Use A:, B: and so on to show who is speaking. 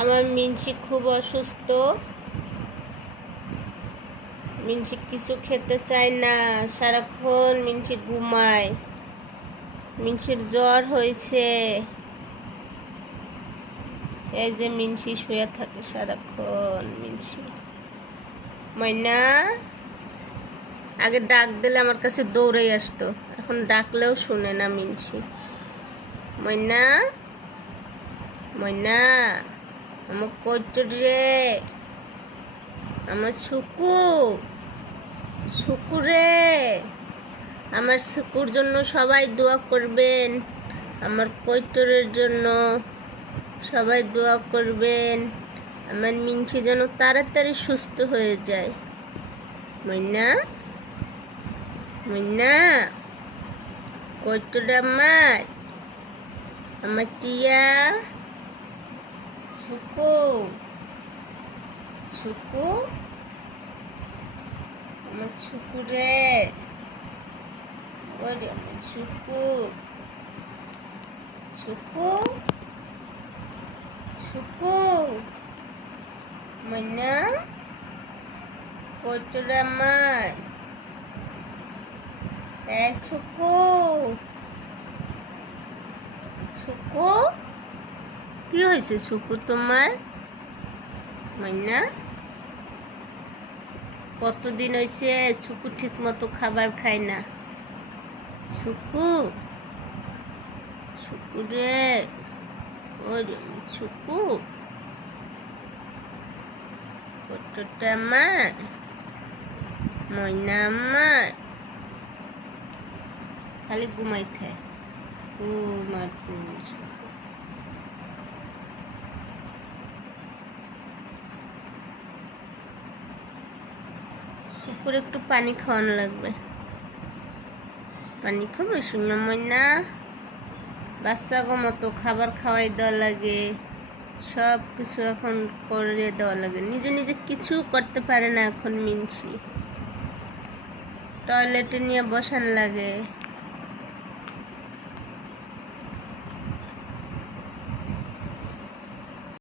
A: আমার মিনসি খুব অসুস্থ। মিনসি কিছু খেতে চায় না। সারাক্ষণ মিনসি ঘুমায়। মিনসির জ্বর হয়েছে। এই যে মিনসি শুয়ে থাকে সারাক্ষণ মিনসি ময়না, আগে ডাক দিলে আমার কাছে দৌড়ে আসতো। এখন ডাকলেও শুনে না মিনসি ময়না ময়না। আমার কইটো রে। আমার সুকু শুকুরে আমার সুকুর জন্য সবাই দোয়া করবেন। আমার কৈতরের জন্য সবাই দোয়া করবেন। আমার মিনসি যেন তাড়াতাড়ি সুস্থ হয়ে যায়। মইনা? মইনা? কৈতরে আমার আমার টিয়া? সুকু সুকু আমার সুকু রে ওরে আমার সুকু সুকু সুকু ময়না কইটরে আমার এ ছুকু ছুকু কি হয়েছে ছুকু তোমার? ময়না কতদিন হয়েছে ছুকু ঠিক মতো খাবার খায় না? ছুকু ছুকু রে ওরে ছুকু কতটা আমার ময়না আমার খালি ঘুমাই খায় ও মার ছুকু শুকুর একটু পানি খাওয়ানো লাগবে। পানি খাবে, শুনলাম ময়না বাচ্চাগো মতো খাবার খাওয়াই দেওয়া লাগে সব কিছু এখন করে দেওয়া লাগে। নিজে নিজে কিছু করতে পারে না এখন মিনছি। টয়লেটে নিয়ে বসান লাগে।